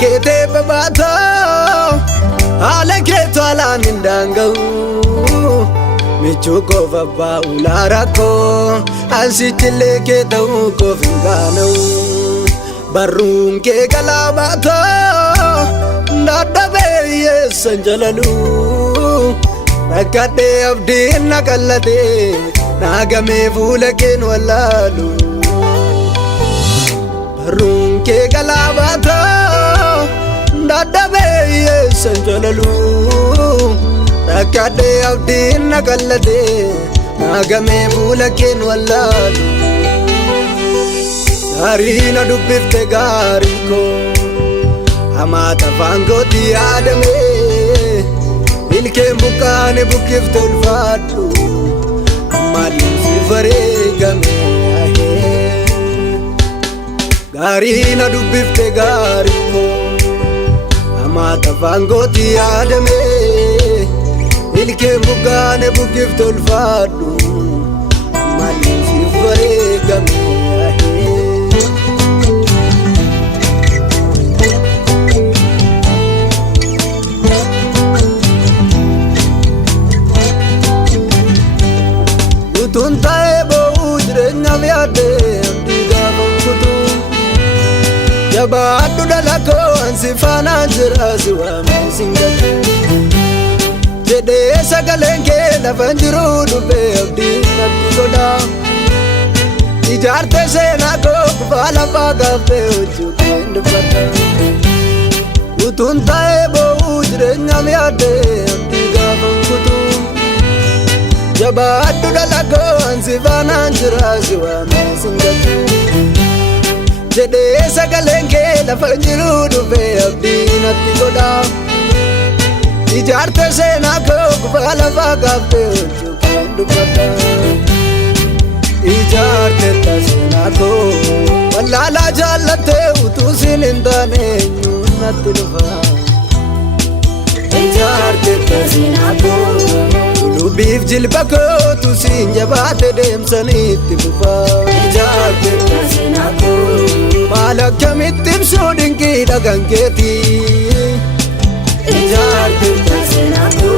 kete babato ala keto ala nindangau michuko vaba ularako ansichile keto ko fingano barun ke galabato nadabe yesanjalalu nakade abdi nakalade nagame fulaken walalu barun ke galabato nadabe yesanjalalu nakade abdi nakalade nagame fulaken walalu Harina dubbifte gaariko amata fangoti adame ilkeen bukaane bukkifte ulfaadhu ammalin si fareegame Harina dubbifte gaariko amata fangoti adame ilkeen bukaane bukkifte ulfaadhu ammalin si fareegame Tuntae bo ujrenya vyade amdiga bangutu Jaba adu dalako ansifana jirazi wa mesingatu Jede sagalenke lafanjiru dube abdi nabdi goda Ijarte se nako kufala pagafte ujuke ndufata Tuntae bo ujrenya vyade amdiga bangutu Jaba adu dalako ansifana jirazi wa mesingatu Jede sagalenke lafanjiru dube abdi nabdi goda Ijarte se nako kufala pagafte ujuke ndufata Ijarte se nako wallala jallate utusin indane nyunatti dufa Ijarte se nako Lubif jilbako tusin jabaate deemsanitti fufa Ijarte se nako malakamitti ibsuu dinqii dhagankeeti Ijarte se nako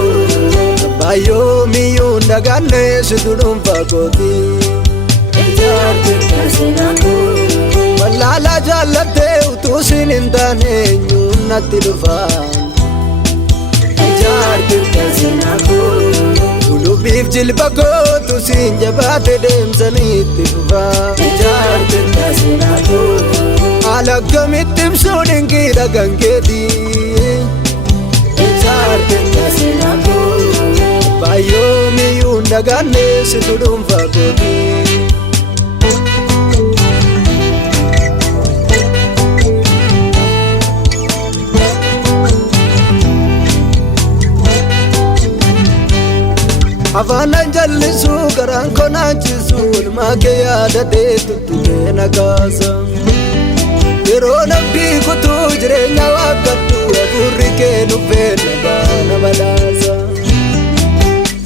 baay'oo miyyuun dhaganne situ dhuunfaa kooti Ijarte se nako wallala jaallatte utusin hin taane nyunnatti dhufa Ijarte se nako Lubif jilbako tusin jabaate deemsanitti fufa Ijarte se nako malakamitti ibsuu dinqii dhagankeeti Ijarte se nako baay'oo miyyuun dhaganne situ dhuunfaa kooti Afaanan jallisu garaan konaachisu ilmaa kee yaadatee tuttuqee nagaasa Yeroo nabdii kutuu jireenya waakkattu hafuurri kee nuffee nabaana badhaasa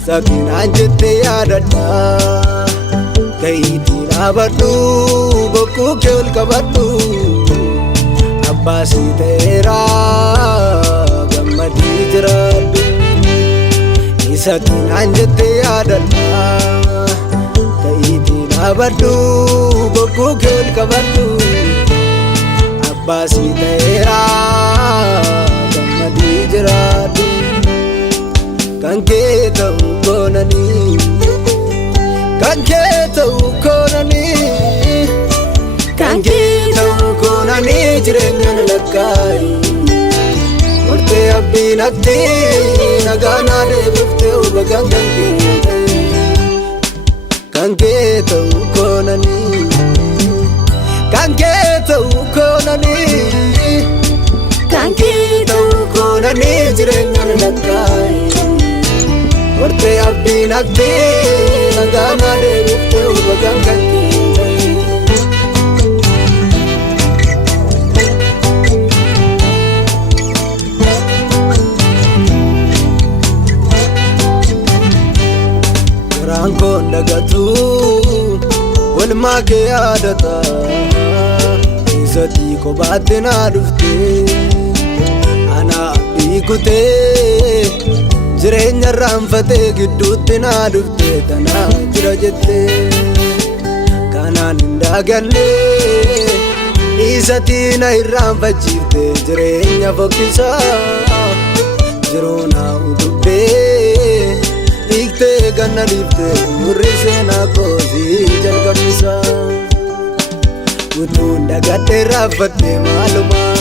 Sakinaan jettee yaadadha ga'iitii dhaabadhu bokkuu kee ol qabadhu Abbaasii ta'eera gammadii jiraadhu Sakinaan jettee yaadadha ga'iitii dhaabadhu bokkuu kee ol qabadhu Abbaasii ta'eera gammadii jiraadhu Kan kee ta'uu koonanii Kan kee ta'uu koonanii Kan kee ta'uu koonanii jireenyaan lakkaayi Murtee abdiin atti nagaanaa deebiftee ubagaan kan kee Kan kee ta'uu koonanii Kan kee ta'uu koonanii Kan kee ta'uu koonanii jireenyaan lakkaayi Murtee abdiin atti nagaanaa deebiftee ubagaan kan kee Rankoon dhagatu walmaa kee yaadata Isatii kophaatti naa dhufte kutee jireenya raanfatee gidduutti naa dhuftee tanaa jira jettee kanaan hin daaganne dhiisatii na irraanfachiiftee jireenya fokkisaa jiruu naa utubbee hiiktee ganna dhiiftee gurri seenaa koosii jalqabnisaa utuun dagadhee raaffattee maalumaa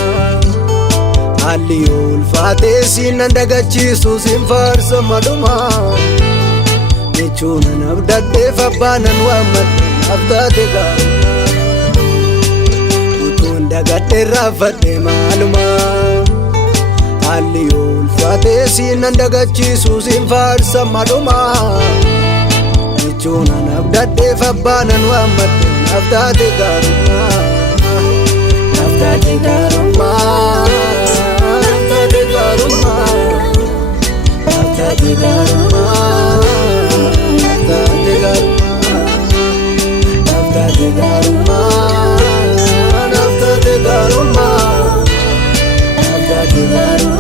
haalli ulfaatee siinan dagachiisu siin faarsa malumaa jechuun nabdadheef abbaanan waammadhe naaf taate gaarummaa utuun dagadhee raaffattee maalumaa haalli ulfaatee siinan dagachiisu siin faarsa malumaa jechuun nabdadheef abbaanan waammadhe naaf taate gaarummaa naaf taate gaarummaa Garuma